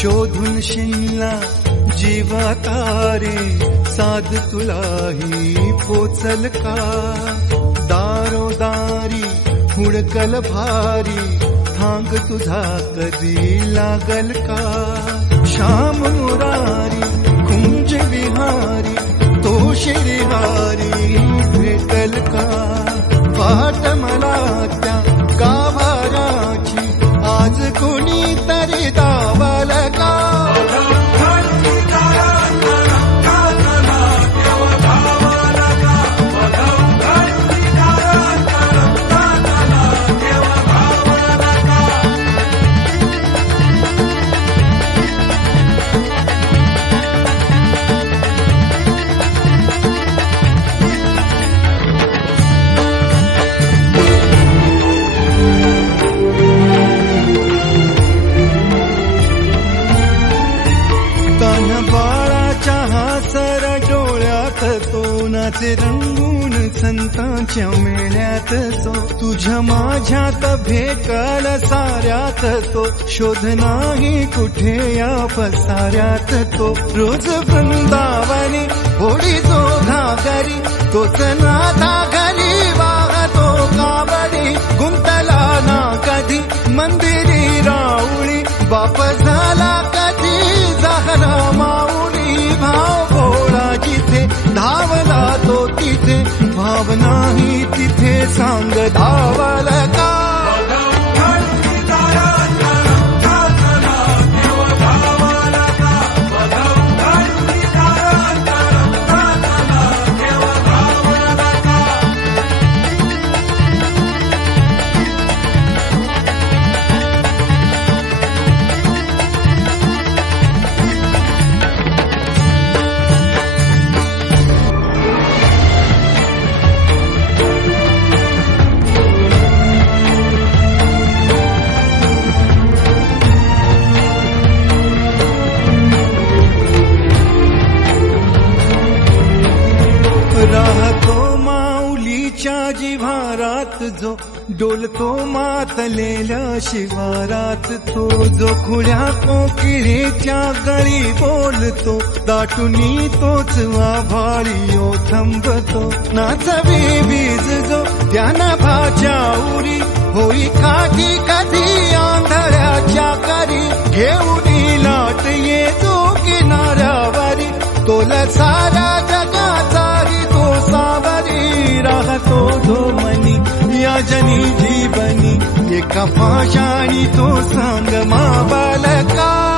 शोधून शिनला जीवा तारे, साध तुलाही पोचल का? दारोदारी हुडकल भारी, थांग तुझा कधी लागल का? श्याम मुरारी कुंज विहारी, तो श्रीहारी भेटल का? वाट मला त्या गाभाराची, आज कोणी तरी दावल का? तोनाचे रंगून संतांच्या मेळ्यात तो, तुझ्या माझ्यात भेटल साऱ्यात तो, शोध नाही कुठे या पसाऱ्यात तो. रोज वृंदावनी होडी जो घागरी, तोच नाथा घरी वाहतो कावडी. गुंतला ना कधी मंदिरी राऊळी, बाप झाला कधी झाला माऊली. भाव भोळा जिथे धावला तो तिथे, भाव नाही तिथे सांग धावल का? राहतो माऊलीच्या जिव्हारात जो, डोलतो मातलेल्या शिवारात तो. जो खुळ्या कोकिळेच्या गळी बोलतो, दाटुनी तोच आभाळी थांबतो. नाचवी बीज जो त्याना भाच्या उरी, होई काठी कधी आंधळ्याच्या करी. घेऊनी लाट येतो किनाऱ्यावरी, तोला सारा जगाचाही तो सावरी. राहतो धोमनी या जनी जीवनी, एका पाशाणी तो सांग मा बालका.